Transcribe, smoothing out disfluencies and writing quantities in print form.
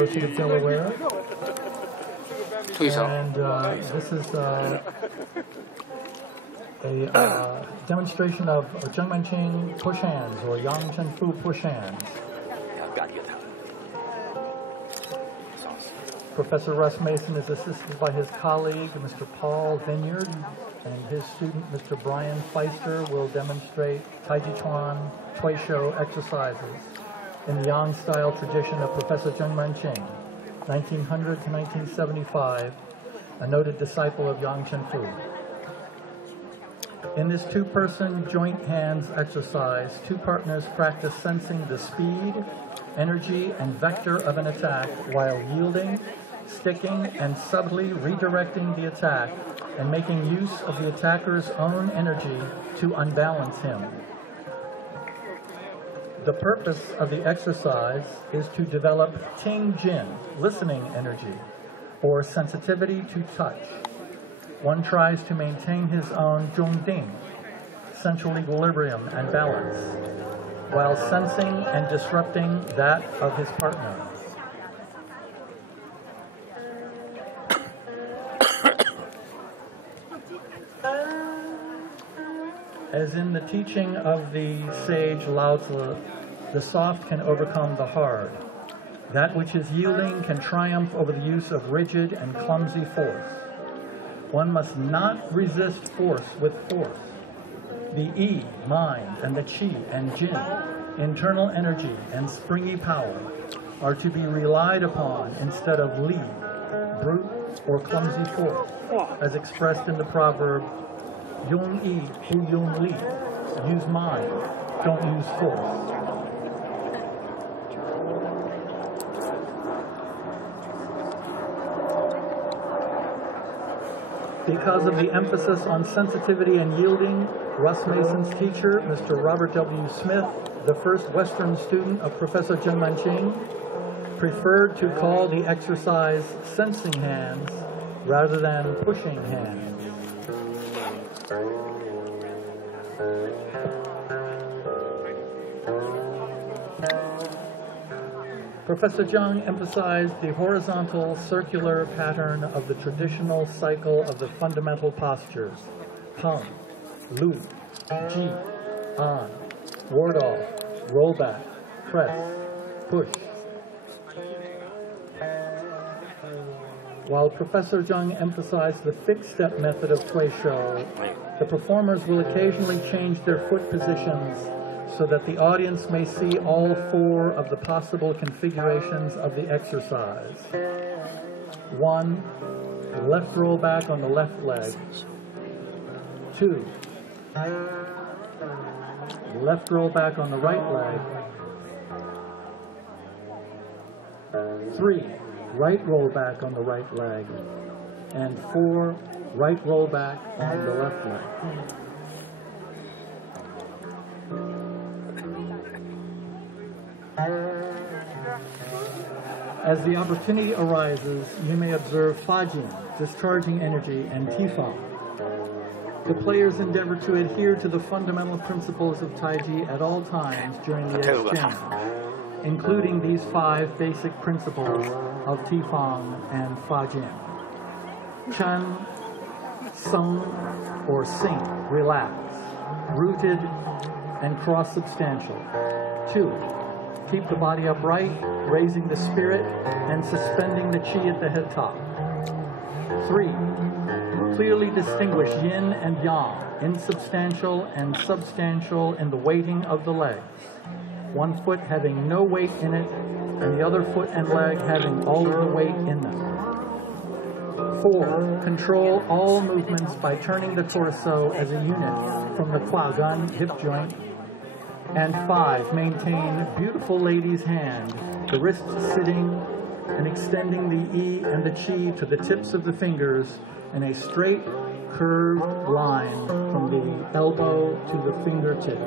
University of Delaware. And this is a demonstration of Zhengmenqing push hands, or Yang Chen Fu push hands. Professor Russ Mason is assisted by his colleague, Mr. Paul Vineyard, and his student, Mr. Brian Feister, will demonstrate Taiji Chuan Tui Shou exercises in the Yang-style tradition of Professor Zhengmenqing, 1900 to 1975, a noted disciple of Yang Chen Fu. In this two-person joint hands exercise, two partners practice sensing the speed, energy, and vector of an attack while yielding, sticking, and subtly redirecting the attack and making use of the attacker's own energy to unbalance him. The purpose of the exercise is to develop Ting Jin, listening energy, or sensitivity to touch. One tries to maintain his own Zhong Ding, central equilibrium and balance, while sensing and disrupting that of his partner. As in the teaching of the sage Lao Tzu, the soft can overcome the hard. That which is yielding can triumph over the use of rigid and clumsy force. One must not resist force with force. The Yi, mind, and the Qi and Jin, internal energy and springy power, are to be relied upon instead of Li, brute or clumsy force, as expressed in the proverb, Yong Yi Hu Yong Li, use mind, don't use force. Because of the emphasis on sensitivity and yielding, Russ Mason's teacher, Mr. Robert W. Smith, the first Western student of Professor Zhengmenqing, preferred to call the exercise sensing hands rather than pushing hands. Professor Zhang emphasized the horizontal circular pattern of the traditional cycle of the fundamental postures, Hung, Lu, Ji, An, ward off, roll back, press, push. While Professor Zhang emphasized the fixed step method of Tui Shou, the performers will occasionally change their foot positions so that the audience may see all four of the possible configurations of the exercise. 1, left roll back on the left leg. 2, left roll back on the right leg. 3, right roll back on the right leg. And 4, right roll back on the left leg. As the opportunity arises, you may observe Fajin, discharging energy, and Tifang. The players endeavor to adhere to the fundamental principles of Taiji at all times during the exchange, including these 5 basic principles of Tifang and Fajin. Chen, Sung, or Sing, relax, rooted and cross-substantial. 2, keep the body upright, raising the spirit and suspending the qi at the head top. 3, clearly distinguish yin and yang, insubstantial and substantial in the weighting of the legs. One foot having no weight in it, and the other foot and leg having all of the weight in them. 4, control all movements by turning the torso as a unit from the Kwagan hip joint. And 5, maintain beautiful lady's hand, the wrists sitting and extending the yi and the qi to the tips of the fingers in a straight, curved line from the elbow to the fingertip.